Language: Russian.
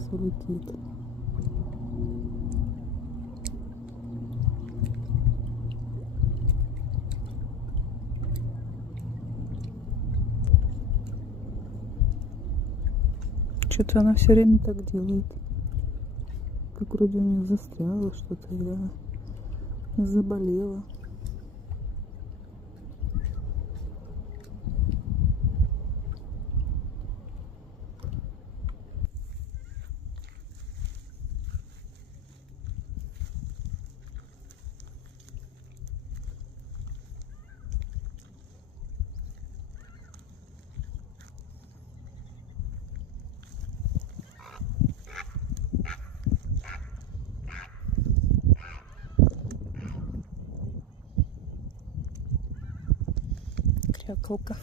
сейчас улетит. Что-то она все время так делает. Как вроде у нее застряло что-то или она заболела. Крякалка.